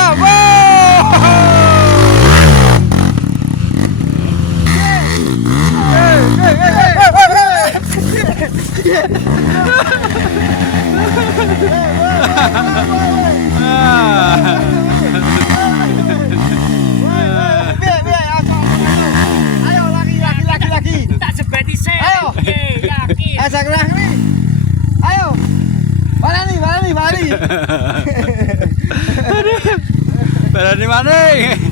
mantap. Ayo lagi. Tak sebeti sih. Ayo. Yakin. Ajak lagi. Ayo. Balani. Berani maning.